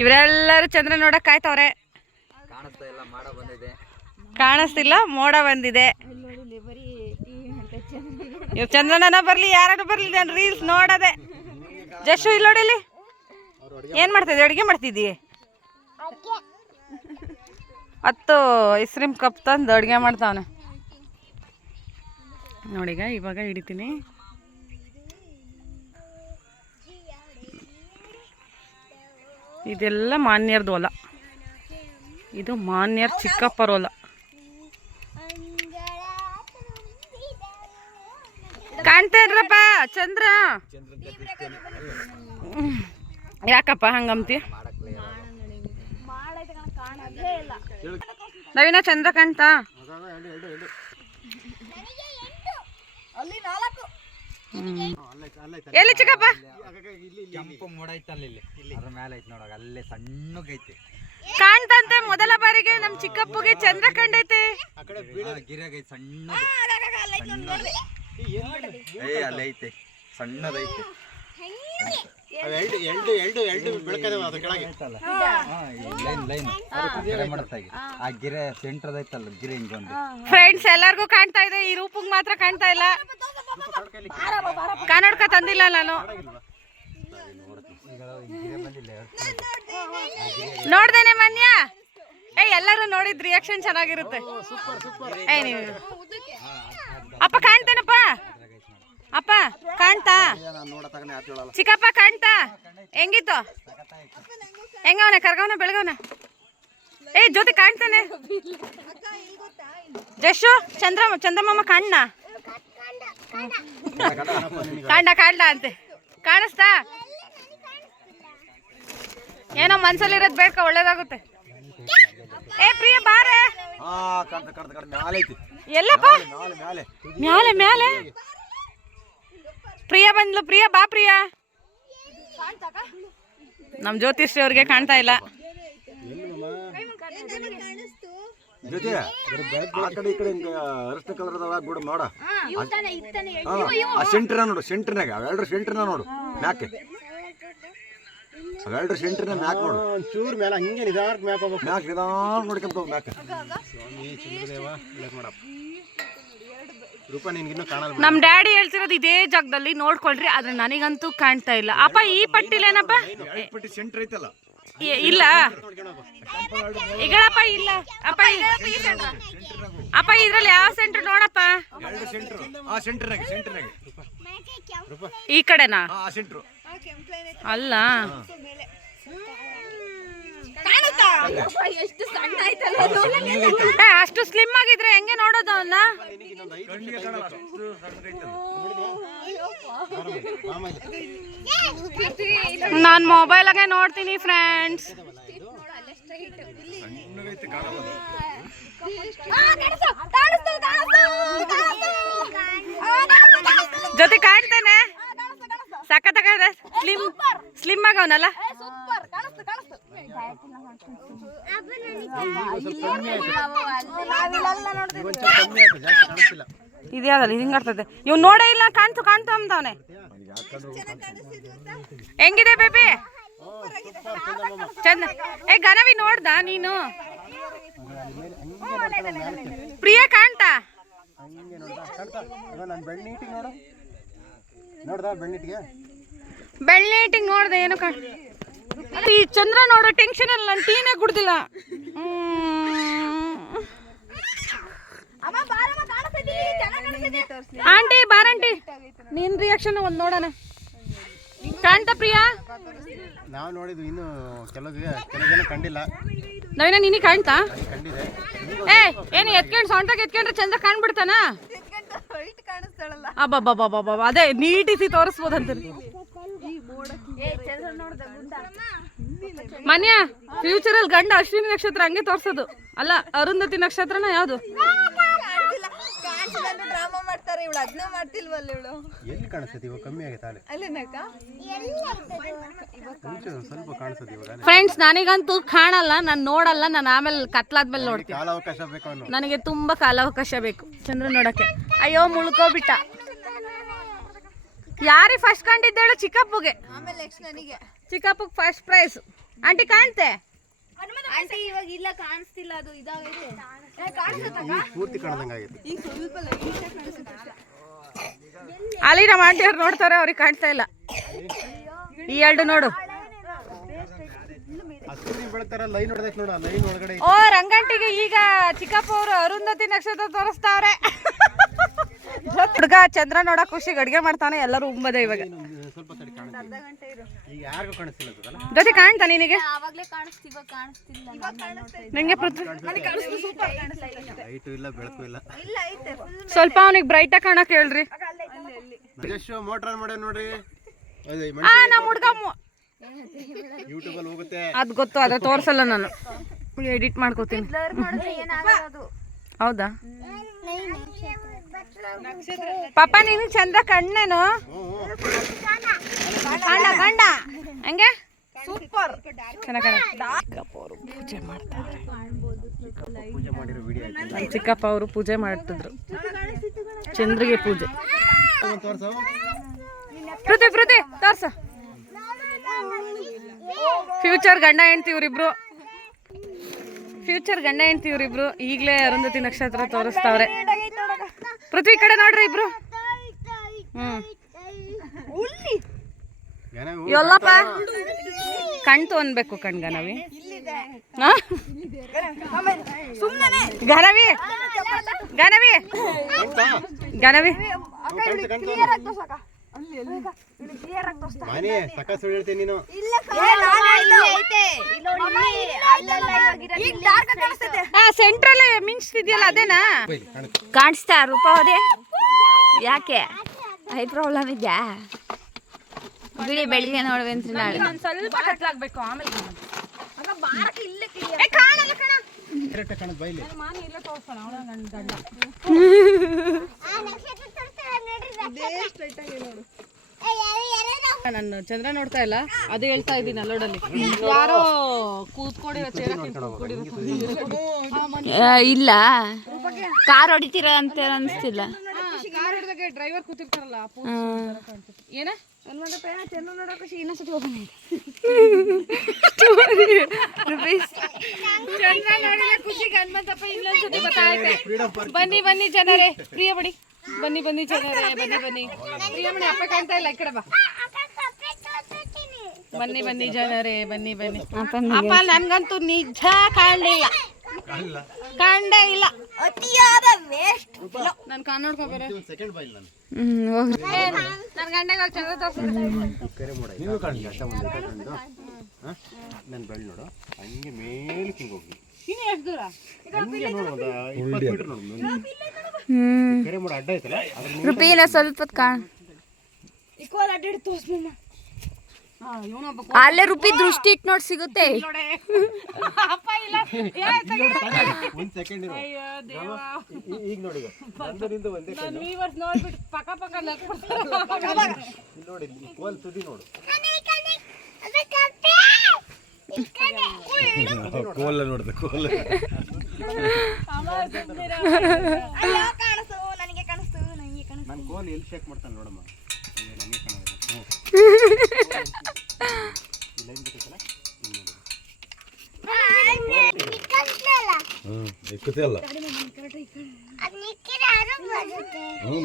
ಇವರೆಲ್ಲರೂ ಚಂದ್ರ ನೋಡಕ್ ಕಾಯ್ತವ್ರೆ. ಕಾಣಿಸ್ತಿಲ್ಲ, ಮೋಡ ಬಂದಿದೆ. ಇವ್ ಚಂದ್ರನ ಬರ್ಲಿ, ಯಾರು ಬರ್ಲಿ, ನಾನು ರೀಲ್ಸ್ ನೋಡದೆ. ಜಸ್ಟ್ ಇಲ್ಲಿ ನೋಡಿಲಿ, ಏನ್ ಮಾಡ್ತಿದ್ದೆ? ಅಡುಗೆ ಮಾಡ್ತಿದ್ದೀವಿ. 10 ಐಸ್ ಕ್ರೀಮ್ ಕಪ್ ತಂದು ಅಡುಗೆ ಮಾಡ್ತಾವನೆ ನೋಡಿಗ. ಇವಾಗ ಹಿಡಿತೀನಿ. ಇದೆಲ್ಲ ಮಾನ್ಯರ್ದು ಹೊಲ. ಇದು ಮಾನ್ಯರ್ ಚಿಕ್ಕಪ್ಪರ ಹೊಲ. ಕಾಣ್ತಾ ಇದ್ರಪ್ಪ ಚಂದ್ರ? ಯಾಕಪ್ಪ ಹಂಗಂತಿ? ನವೀನ ಚಂದ್ರ ಕಾಣ್ತಾ? ಎಲ್ಲಿ ಚಿಕ್ಕಪ್ಪ? ಕಾಣ್ತಂತೆ ಮೊದಲ ಬಾರಿಗೆ ನಮ್ ಚಿಕ್ಕಪ್ಪಗೆ ಚಂದ್ರ ಕಂಡೈತೆ. ಸಣ್ಣದೈತೆ. ಫ್ರೆಂಡ್ಸ್ ಎಲ್ಲಾರ್ಗು ಕಾಣ್ತಾ ಇದೆ, ಈ ರೂಪಗ್ ಮಾತ್ರ ಕಾಣ್ತಾ ಇಲ್ಲ. ಕನ್ನಡಕ ತಂದಿಲ್ಲ ನಾನು. ನೋಡ್ದೇನೆ ಮನ್ಯ? ಎಲ್ಲರೂ ನೋಡಿದ್ ರಿಯಾಕ್ಷನ್ ಚೆನ್ನಾಗಿರುತ್ತೆ. ನೀವು ಅಪ್ಪ ಕಾಣ್ತೇನಪ್ಪ? ಅಪ್ಪ ಕಾಣ್ತಾ? ಚಿಕ್ಕಪ್ಪ ಕಾಣ್ತಾ? ಹೆಂಗಿತ್ತು? ಹೆಂಗವನೆ? ಕರ್ಗವನ ಬೆಳಗವನ? ಜ್ಯೋತಿ ಕಾಣ್ತಾನೆ? ಜಶು ಚಂದ್ರಮಾಮ ಕಾಣ್ಣ? ಕಾಂಡ ಅಂತೆ. ಕಾಣಿಸ್ತಾ? ಏನೋ ಮನ್ಸಲ್ಲಿರೋದ್ ಬೇಕಾ, ಒಳ್ಳೇದಾಗುತ್ತೆ. ಪ್ರಿಯ ಬಾರೆ. ಎಲ್ಲಪ್ಪ? ಮ್ಯಾಲೆ ಪ್ರಿಯಾ ಬಂದ್ಲು. ಪ್ರಿಯಾ ಬಾ. ಪ್ರಿಯಾ ನಮ್ ಜ್ಯೋತಿಶ್ರೀ ಅವ್ರಿಗೆ ಕಾಣ್ತಾ ಇಲ್ಲ. ಚೂರ್ ಮೇಲೆ ಹಂಗೆ ನಿಧಾನ ನೋಡ್ಕೊಂತ ಮ್ಯಾಕ. ನಮ್ ಡ್ಯಾಡಿ ಹೇಳ್ತಿರೋದು ಇದೇ ಜಾಗದಲ್ಲಿ ನೋಡ್ಕೊಳ್ರಿ, ಆದ್ರೆ ನನಗಂತೂ ಕಾಣ್ತಾ ಇಲ್ಲ. ಅಪ್ಪ ಈ ಪಟ್ಟಿಲೇನಪ್ಪ? ಇಲ್ಲ ಈಗಳಪ್ಪ, ಇಲ್ಲ ಅಪ್ಪ. ಅಪ್ಪ ಇದ್ರಲ್ಲಿ ಯಾವ ಸೆಂಟರ್ ನೋಡಪ್ಪ? ಈ ಕಡೆನಾ? ಅಲ್ಲ, ಅಷ್ಟು ಸ್ಲಿಮ್ ಆಗಿದ್ರೆ ಹೆಂಗೆ ನೋಡೋದು ಅವನ್ನ? ನಾನ್ ಮೊಬೈಲಾಗೆ ನೋಡ್ತೀನಿ ಫ್ರೆಂಡ್ಸ್. ಜೊತೆ ಕಾಣ್ತೇನೆ, ಸಖತ್ತಾಗ ಸ್ಲಿಮ್ ಆಗವನಲ್ಲ. ಇದ್ಯಾವ್ದಲ್ಲ ಹಿಂಗಾಡ್ತದೆ. ಇವ್ ನೋಡೇ ಇಲ್ಲ, ಕಾಣ್ತು ಅಂತಾವನೆ. ಹೆಂಗಿದೆ ಬೇಬಿ? ಚಂದ. ಗನವಿ ನೋಡ್ದ ನೀನು? ಪ್ರಿಯಾ ಕಾಣ್ತಾ? ಬೆಳ್ಳಿಟಿಂಗ್ ನೋಡ್ದೆ, ಏನು ಕಾಣ್. ಈ ಚಂದ್ರ ನೋಡೋ ಟೆನ್ಷನ್ ಅಲ್ಲಿ ನಾನು ಟೀನೇ ಕುಡ್ದಿಲ್ಲ. ಆಂಟಿ ಬಾರಂಟಿ, ನಿನ್ ರಿಯಾಕ್ಷನ್ ಒಂದ್ ನೋಡೋಣ. ಕಾಣ್ತಾ ಪ್ರಿಯಾ? ನಾವು ನೋಡಿದ್ವಿ, ಇನ್ನು ಕೆಲವು ಜನ ಕಂಡಿಲ್ಲ. ನವೀನ ನಿನಗೆ ಕಾಣ್ತಾ? ಏನು ಎತ್ಕೊಂಡು ಸೌಂಟಾಗಿ ಎತ್ಕೊಂಡ್ರೆ ಚಂದ್ರ ಕಾಣ್ಬಿಡ್ತಾನ? ಅಬ್ಬಬ್ಬಬ್ಬಬ್ಬ, ಅದೇ ನೀಟಿಸಿ ತೋರಿಸ್ಬೋದಂತ. ಮನ್ಯ ಫ್ಯೂಚರಲ್ಲಿ ಗಂಡ ಅಶ್ವಿನಿ ನಕ್ಷತ್ರ ಹಂಗೆ ತೋರ್ಸೋದು ಅಲ್ಲ, ಅರುಂಧತಿ ನಕ್ಷತ್ರನ ಯಾವ್ದು? ಡ್ರಾಮಾ ಮಾಡ್ತಾರೆ ಇವಳು, ಅದನ್ನ ಮಾಡ್ತಿಲ್ವಲ್ಲ ಇವಳು. ಎಲ್ಲಿ ಕಾಣಿಸ್ತದೆ ಇವಾಗ? ಕಮ್ಮಿ ಆಗೈತೆ ಅಲ್ಲ ಅಲ್ಲೇನಕ್ಕ? ಸ್ವಲ್ಪ ಕಾಣಿಸ್ತದೆ ಇವಾಗ. ಫ್ರೆಂಡ್ಸ್ ನನಗಂತೂ ಕಾಣಲ್ಲ, ನಾನು ನೋಡಲ್ಲ. ನಾನು ಆಮೇಲೆ ಕತ್ಲಾದ್ಮೇಲೆ ನೋಡ್ತೀನಿ. ಕಾಲಾವಕಾಶ ಬೇಕು, ನನಗೆ ತುಂಬಾ ಕಾಲಾವಕಾಶ ಬೇಕು ಚಂದ್ರ ನೋಡಕ್ಕೆ. ಅಯ್ಯೋ ಮುಳ್ಕೋಬಿಟ್ಟ. ಯಾರಿಗೆ ಫಸ್ಟ್ ಕಂಡಿದ್ದೇಳು? ಚಿಕ್ಕಪ್ಪಗೆ. ಆಮೇಲೆ ನೆಕ್ಸ್ಟ್ ನನಗೆ. ಚಿಕ್ಕಪ್ಪಗೆ ಫಸ್ಟ್ ಪ್ರೈಸ್. ಆಂಟಿ ಕಾಣ್ತೆ ಆಂಟಿ ಇವಾಗ ಇಲ್ಲ ಕಾಣಿಸ್ತಿಲ್ಲ ಅದು ಇದಾಗೈತೆ ಈಗ ಪೂರ್ತಿ ಕಾಣದಂಗಾಗೈತೆ. ಈಗ ಸ್ವಲ್ಪ ಲೈಟ್ ಕಾಣಿಸುತ್ತೆ ಅಷ್ಟೇ. ಅಲ್ಲಿ ನಮ್ಮ ಆಂಟಿಯವ್ರು ನೋಡ್ತಾರೆ, ಅವ್ರಿಗೆ ಕಾಣ್ತಾ ಇಲ್ಲ. ಈ ಎರಡು ನೋಡು. ಆ ಸೂರ್ಯ ಬೆಳಗ್ತಾರ ಲೈನ್ ಹೊಡೆದೈತೆ ನೋಡು, ಆ ಲೈನ್ ಒಳಗಡೆ ಓ ರಂಗಂಟಿಗೆ ಈಗ ಚಿಕ್ಕಪ್ಪ ಅವರು ಅರುಂಧತಿ ನಕ್ಷತ್ರ ತೋರಿಸ್ತಾವ್ರೆ. ಹುಡುಗ ಚಂದ್ರ ನೋಡಕ್ ಖುಷಿಗೆ ಅಡ್ಗೆ ಮಾಡ್ತಾನೆ. ಎಲ್ಲರೂ ಉಂಬದೆ ಇವಾಗ. ಸ್ವಲ್ಪ ತಡಿ ಕಾಣಿಸ್ತಿಲ್ಲ. ಈಗ ಯಾರಿಗೂ ಕಾಣಿಸ್ತಿಲ್ಲ ಅದಲ್ಲ. ಜೊತೆ ಕಾಣ್ತಾ ನಿನಗೆ? ಆವಾಗ್ಲೇ ಕಾಣಿಸ್ತಿವ ಕಾಣಿಸ್ತಿಲ್ಲ ನಂಗೆ ಪೃಥ್ವಿ ಲೈಟು ಇಲ್ಲ, ಬೆಳಕು ಇಲ್ಲ. ಇಲ್ಲ ಐತೆ ಫುಲ್ ಸ್ವಲ್ಪ ಅವನಿಗೆ ಬ್ರೈಟ್ ಆಗಿ ಕಾಣಕ್ ಹೇಳ್ರಿ. ಜಸ್ಟ್ ಮೋಟರ್ ಆನ್ ಮಾಡ್ಯಾನ ನೋಡ್ರಿ. ನಮ್ಮ ಹುಡುಗ ಯೂಟ್ಯೂಬ್ ಅಲ್ಲಿ ಹೋಗುತ್ತೆ. ಅದ್ ಗೊತ್ತು, ಅದ ತೋರ್ಸಲ್ಲ ನಾನು, ಎಡಿಟ್ ಮಾಡ್ಕೋತೀನಿ. ಹೌದಾ ಪಾಪ ನೀನು ಚಂದ್ರ ಕಣ್ಣೇನು ಕಂಡ ಕಂಡ ಹಂಗೆ ಸೂಪರ್ ಚೆನ್ನಾಗಿ ಪೂಜೆ ಮಾಡ್ತಾರೆ. ಪೂಜೆ ಮಾಡಿರೋ ವಿಡಿಯೋ ಐತೆ. ನಮ್ಮ ಚಿಕ್ಕಪ್ಪ ಅವರು ಪೂಜೆ ಮಾಡ್ತಿದ್ರು, ಚಂದ್ರಿಗೆ ಪೂಜೆ. ತೋರ್ಸು. ಪೃಥ್ವಿ ಪೃಥ್ವಿ ತೋರ್ಸ. ಫ್ಯೂಚರ್ ಗಂಡ ಹೆಂಡ್ತಿ ಇವ್ರಿಬ್ರು, ಫ್ಯೂಚರ್ ಗಂಡ ಹೆಂಡ್ತಿ ಇವ್ರಿಬ್ರು. ಈಗಲೇ ಅರುಂಧತಿ ನಕ್ಷತ್ರ ತೋರಿಸ್ತಾವ್ರೆ. ಪೃಥ್ವಿ ಕಡೆ ನೋಡ್ರಿ ಇಬ್ರು. ಎಲ್ಲಪ್ಪ ಕಣ್ತು ಅನ್ಬೇಕು. ಕಣ್ಗನವಿ ಗನವಿ ಗನವಿ ಗನವಿ ಮನೆ ಸಕ ಸುಳ್ಳು ಹೇಳ್ತೀನಿ ನೀನು. ಸೆಂಟ್ರಲ್ ಮಿಂಚ್ತಿದ್ಯಲ್ಲ ಅದೇನಾ? ಕಾಣಿಸ್ತಾ ರೂಪ ಅವರೇ? ಯಾಕೆ ಐ ಪ್ರಾಬ್ಲಮ್ ಇದೆಯಾ? ಬಿಡಿ ಬೆಳಿಗ್ಗೆ ನೋಡ್ಬೇಂತ್ರಿ ನಾಳೆ. ಸ್ವಲ್ಪ ಕತ್ಲಾಗ್ಬೇಕು ಆಮೇಲೆ ಬೈಲಿ ನಾನು ಚಂದ್ರ ನೋಡ್ತಾ ಇಲ್ಲ, ಅದೇ ಹೇಳ್ತಾ ಇದ್ದೀನಿ. ಅಲ್ಲೋಡಲ್ಲಿ ಯಾರೋ ಕೂತ್ಕೊಂಡಿರೋ ಇಲ್ಲ ಕಾರ್ ಹೊಡಿತೀರ ಅಂತ ಅನ್ಸ್ತಿಲ್ಲ. ಕಾರ್ ಹಿಡ್ದಾಗ ಡ್ರೈವರ್ ಕೂತಿರ್ತಾರಲ್ಲ ಏನ ಚಂದ್ರ ನೋಡೋ ಖುಷಿ ಇನ್ನೊಂದ್ಸತಿ ಹೋಗೋಣ. ಚಂದ್ರ ನೋಡಿದ ಖುಷಿಗೆ ಹನುಮಂತಪ್ಪ ಇನ್ನೊಂದ್ಸತಿ ಗೊತ್ತಾಯ್ತೆ. ಬನ್ನಿ ಬನ್ನಿ ಜನರೇ, ಪ್ರಿಯ ಬಡಿ ಬನ್ನಿ ಬನ್ನಿ ಜನರೇ, ಬನ್ನಿ ಬನ್ನಿ. ಪ್ರಿಯಮಣಿ ಅಪ್ಪ ಕಾಣ್ತಾ ಇಲ್ಲ, ಈ ಕಡೆ ಬಾ. ಬನ್ನಿ ಬನ್ನಿ ಜನರೇ, ಬನ್ನಿ ಬನ್ನಿ. ಅಪ್ಪ ನನ್ಗಂತೂ ನಿಜ ಕಾಣಲಿಲ್ಲ, ಕಾಣೇ ಇಲ್ಲ. ಅತಿಯಾದ ವೇಸ್ಟ್. ನಾನು ಕಾಣ್ ನೋಡ್ಕೋಬೇರೆ. ಸೆಕೆಂಡ್ ಬೈಲ್ ನಾನು ನನ್ನ ಗಂಡಗೆ ಚಂದ್ರ ತೋರಿಸಿದ್ರು. ಕರೆ ಮಾಡ ನೀವು ಕಾಣಲಿ ಅಷ್ಟ ಒಂದು ಕಂಡು ನನ್ನ ಬೆಳ್ಳ ನೋಡು. ಹಂಗೆ ಮೇಲೆ ಹಿಂಗೆ ಹೋಗಿ ಇನ್ನು ಎಷ್ಟು ದೂರ? ಹಂಗೆ ನೋಡು, ಒಂದು 20 ಮೀಟರ್ ನೋಡು. ಕರೆ ಮಾಡ ಅಡ್ಡ ಐತಲ್ಲ ಅದ್ರ ರುಪಿನ ಸ್ವಲ್ಪ ಕಾಣ ಈಕ್ವಲ್ ಅಡ್ಡ ತೋರ್ಸ್ಮಮ್ಮ. ಅಲ್ಲೇ ರುಪಿ ದೃಷ್ಟಿ ಇಟ್ಟು ನೋಡಿ ಸಿಗುತ್ತೆ. ಅಪ್ಪ ಇಲ್ಲ ಒಂದು ಸೆಕೆಂಡ್ ಇರು. ಈಗ ನೋಡಿ, ನಂದರಿಂದ ಒಂದೇ ಕಣ್ಣು ವ್ಯೂವರ್ಸ್ ನೋಡ್ಬಿಟ್ಟು ಪಕ್ಕ ಪಕ್ಕ ನಕ್ಬಿಡ್ತಾರೆ. ಇಲ್ಲಿ ನೋಡಿ, ಇಲ್ಲಿ ಕೋಲ್ ತುದಿ ನೋಡು. ಕೋಲ ನೋಡ್ದೆ, ಕೋಲ ಕಾಣಿಸ್ತು ನನಗೆ, ಕಾಣಿಸ್ತು ನನಗೆ ಕಾಣಿಸ್ತು. ನಾನು ಕೋಲ್ ಎಲ್ಲಿ ಶೇಕ್ ಮಾಡ್ತಾನೆ ನೋಡಮ್ಮ. ನನಗೆ ಕಾಣೋದಿಲ್ಲ. ಲೈನ್ ಬಿಟ್ಟಿತ್ತಲ್ಲ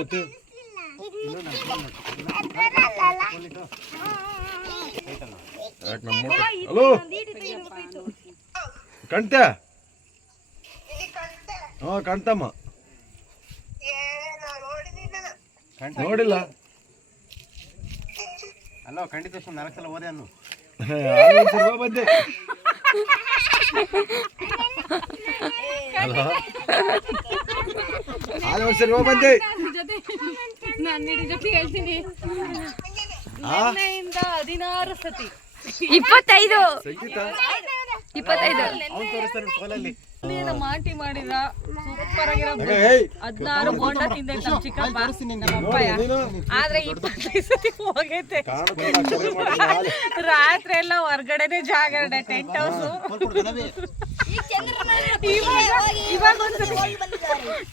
ಮತ್ತೆ ಹಲೋ ಕಂಟ ಕಾಣ್ತಮ್ಮ ನೋಡಿಲ್ಲ. ಅಲ್ಲ ಖಂಡಿತ 4 ಸಲ ಓದೆ ಅನ್ನು ಬಂದೆ. ಬಂದೆ ನಾನು ನಿನ್ನ ಜೊತೆ ಹೇಳ್ತೀನಿ. 16 ಸತಿ 25 ಸಂಗೀತ 25 ಅವ್ನು ತೋರಿಸ್ತಾನೆ ಕೋಲಲ್ಲಿ. ನಮ್ಮ ಆಂಟಿ ಮಾಡಿದ ಸೂಪರ್ ಆಗಿರೋ 16 ಬೋಂಡ ತಿಂದೆ ನಮ್ಮ ಚಿಕ್ಕಪ್ಪ ನಮ್ಮ ಅಪ್ಪಯ್ಯ. ಆದ್ರೆ 25 ಸತಿ ಹೋಗೈತೆ. ರಾತ್ರಿ ಎಲ್ಲ ಹೊರ್ಗಡೆನೆ ಜಾಗರಣೆ, ಟೆಂಟ್ ಹೌಸ್. ಇವಾಗ ಒಂದ್ಸತಿ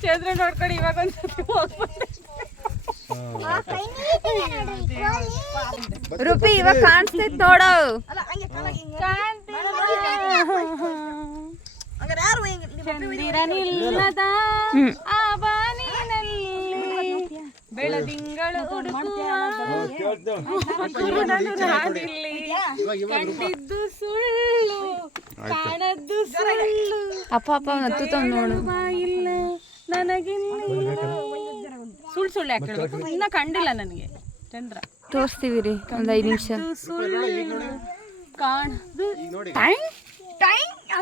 ಚಂದ್ರ ನೋಡ್ಕೊಂಡು ಇವಾಗ ಒಂದ್ಸತಿ ಹೋಗ್ಬಂದೆ. ರೂಪಿ ಇವಾಗ ಕಾಣಿಸ್ತೈತ್ ನೋಡು. ಅಲ್ಲ ಹಂಗೆ ಕಾಲಾಗಿ ಹಿಂಗೆ ಹಂಗಾರೆ ಯಾರು ಚಂದಿರನಿಲ್ಲದ ಆ ಬಾನಿನಲ್ಲಿ ಬೆಳದಿಂಗಳು ಕಂಡಿದ್ದು ಸುಳ್ಳು ಕಾಣದ್ದು ಸುಳ್ಳು ಅಪ್ಪ ನತ್ತುತ್ತ ನೋಡು. ಇಲ್ಲ ನನಗಿಲ್ಲ ಸುಳ್ಳು ಸುಳ್ಳು ಯಾಕೆ ಹೇಳ್ಬೇಕು? ಇನ್ನ ಕಂಡಿಲ್ಲ ನನಗೆ ಚಂದ್ರ. ತೋರಿಸ್ತೀವಿ ರೀ ಒಂದು 5 ನಿಮಿಷ. ಸುಳ್ಳು ಕಾಣದು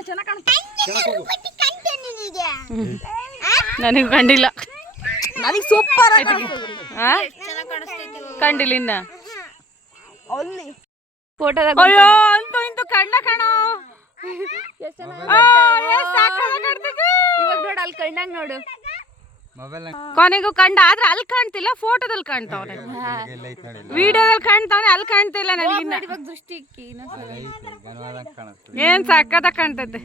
ಚೆನ್ನಾಗಿ ಕಾಣುತ್ತೆ. ನನಗೆ ಕಂಡಿಲ್ಲ. ನನಗೆ ಸೂಪರ್ ಕಂಡಿಲ್ಲ ಇನ್ನ ಅಲ್ಲಿ ಫೋಟೋದಾಗ ಅಯ್ಯೋ ಅಂತೂ ಇಂತೂ ಕಂಡ ಕಣೋ. ಇವಾಗ ನೋಡು ಅಲ್ಲಿ ಕಣ್ಣಾಗ ನೋಡು. ಕೊನೆಗೂ ಕಂಡ ಆದ್ರೆ ಅಲ್ಲಿ ಕಾಣ್ತಿಲ್ಲ, ಫೋಟೋದಲ್ಲಿ ಕಾಣ್ತಾವ್ರೆ, ವಿಡಿಯೋದಲ್ಲಿ ಕಾಣ್ತಾವ್ರೆ, ಅಲ್ಲಿ ಕಾಣ್ತಿಲ್ಲ ನನಗಿನ್ನ. ಇವಾಗ ದೃಷ್ಟಿ ಏನ್ ಸಕ್ಕತ್ತ ಕಾಣ್ತೈತೆ.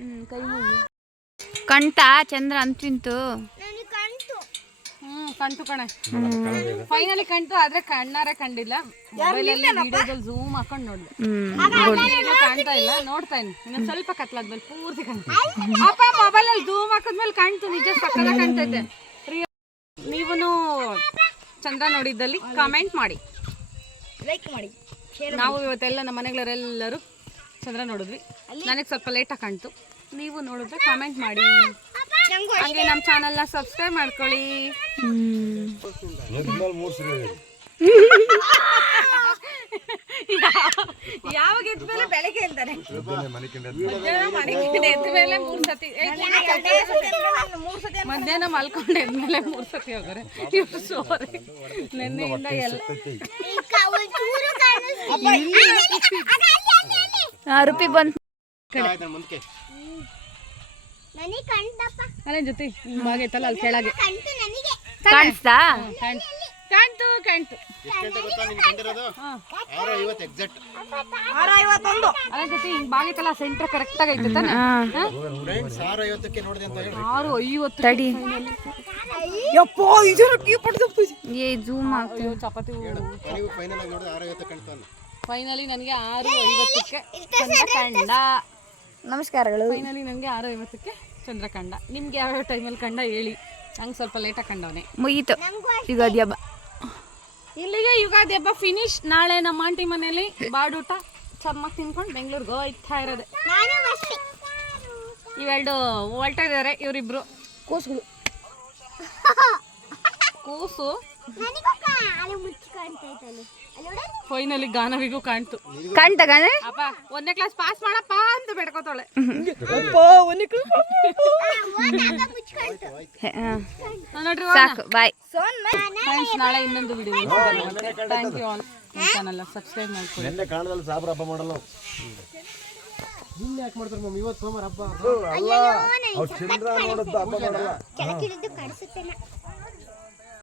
ಕಣ್ತಾ ಚಂದ್ರ ಅಂತಿಂತು. ಕಂಟು ಕಣೆ, ಫೈನಲಿ ಕಂಟು. ಆದ್ರೆ ಕಣ್ಣಾರೆ ಕಂಡಿಲ್ಲ. ಮೊಬೈಲಲ್ಲಿ ವಿಡಿಯೋದಲ್ಲಿ ಝೂಮ್ ಹಾಕೊಂಡು ನೋಡಿದೆ, ಕಾಣ್ತಾ ಇಲ್ಲ. ನೋಡ್ತಾ ಇದ್ದೀನಿ ಇನ್ನೊಂದ್ ಸ್ವಲ್ಪ ಕತ್ಲಾದ್ಮೇಲೆ ಪೂರ್ತಿ ಕಾಣ್ತಾ. ಅಪ್ಪ ಮೊಬೈಲಲ್ಲಿ ಝೂಮ್ ಹಾಕಿದ್ಮೇಲೆ ಕಾಣ್ತು, ನಿಜ ಸಕ್ಕತ್ತ ಕಾಣ್ತೈತೆ. ನೀವು ಚಂದ್ರ ನೋಡಿದ್ದಲ್ಲಿ ಕಾಮೆಂಟ್ ಮಾಡಿ, ಲೈಕ್ ಮಾಡಿ. ನಾವು ಇವತ್ತೆಲ್ಲ ನಮ್ಮ ಮನೆಗಳರೆಲ್ಲರೂ ಚಂದ್ರ ನೋಡಿದ್ವಿ. ನನಗೆ ಸ್ವಲ್ಪ ಲೇಟಾಗಿ ಕಾಣ್ತು. ನೀವು ನೋಡಿದ್ರೆ ಕಾಮೆಂಟ್ ಮಾಡಿ, ಹಾಗೆ ನಮ್ಮ ಚಾನಲ್ನ ಸಬ್ಸ್ಕ್ರೈಬ್ ಮಾಡ್ಕೊಳ್ಳಿ. ಯಾವಾಗ ಎದ್ಮೇಲೆ ಬೆಳಗ್ಗೆ ಅಂತಾರೆ, ಎದ್ಮೇಲೆ 3 ಸತಿ, ಮಧ್ಯಾಹ್ನ ಮಲ್ಕೊಂಡು ಎದ್ಮೇಲೆ 3 ಸತಿ ಹೋಗೋರೆ ಇವ್ರು. ಸೋರಿ, ನಿನ್ನೆಯಿಂದ ಎಲ್ಲ ರೂಪಿ ಬಂದ್ ಅಲ್ಲೇ ಜೊತೆ ಆಗೈತಲ್ಲ ಅಲ್ಲಿ ಕೆಳಗೆ ಕಾಣಿಸ್ತಾ. ಕಾಣ್ತು ಕಾಣ್ತು. ಎಕ್ಸಾಕ್ಟ್ 6:51 ಅಲ್ಲ ಜೊತೆ ಹಿಂಗ್ ಬಾಗೈತಲ್ಲ ಸೆಂಟರ್ ಕರೆಕ್ಟ್ ಆಗಿ ಐತೆ ತಾನೆ. 6:50ಕ್ಕೆ ನೋಡಿದೆ ಅಂತ ಹೇಳಿ. 6:50 ತಡಿ ಯಪ್ಪೋ ಇದು ಟೀ ಪಡ್ದಪ್ಪ. ಏ ಝೂಮ್ ಆಗ್ತದೆ. ಚಪಾತಿ ನೀವು ಫೈನಲ್ ಆಗಿ ನೋಡಿದ್ರೆ 6:50 ಕಾಣ್ತಾನೆ. ಫೈನಲಿ ನನಗೆ 6:50ಕ್ಕೆ ಚಂದ್ರಕಂಡ. ನಮಸ್ಕಾರಗಳು. ಫೈನಲಿ ನನಗೆ 6:50ಕ್ಕೆ ಚಂದ್ರಕಂಡ. ನಿಮ್ಗೆ ಯಾವ್ಯಾವ ಟೈಮಲ್ಲಿ ಕಂಡ ಹೇಳಿ, ನಂಗೆ ಸ್ವಲ್ಪ ಲೇಟಾಗಿ ಕಂಡವನೆ. ಮುಗೀತು ಯುಗಾದಿ ಹಬ್ಬ. ಇಲ್ಲಿಗೆ ಯುಗಾದಿ ಹಬ್ಬ ಫಿನಿಶ್. ನಾಳೆ ನಮ್ಮ ಆಂಟಿ ಮನೇಲಿ ಬಾಡೂಟ ಚೆನ್ನಾಗಿ ತಿನ್ಕೊಂಡು ಬೆಂಗಳೂರಿಗೆ ಹೋಯ್ತಾ ಇರೋದೆ. ಇವೆರಡು ಹೊಲ್ಟ ಇದ್ದಾರೆ ಇವರಿಬ್ರು ಕೂಸುಗಳು. ಕೂಸು. ಫೈನಲಿ ಗಾನವಿಗೂ ಕಾಣ್ತು. ಕಾಣ್ತಗಾನೆ ಅಪ್ಪ 1ನೇ ಕ್ಲಾಸ್ ಪಾಸ್ ಮಾಡಪ್ಪ ಅಂತ ಬೇಡ್ಕೋತಾಳೆ. ಸಾಕು, ಬಾಯ್. ಫ್ರೆಂಡ್ಸ್, ನಾಳೆ ಇನ್ನೊಂದು video. Thank you all. Channel subscribe ಮಾಡ್ಕೊಳ್ಳಿ. ನೆನ್ನೆ ಕಾಣದಲ್ಲಿ ಸಾಬ್ರ ಹಬ್ಬ ಮಾಡಲ್ಲ. ನಿನ್ನೆ ಯಾಕೆ ಮಾಡ್ತಾರೆ ಮಮ್ಮಿ? ಇವತ್ತು ಸೋಮವಾರ ಹಬ್ಬ. ಚಂದ್ರ ನೋಡೋದು ಹಬ್ಬ ಮಾಡಲ್ಲ.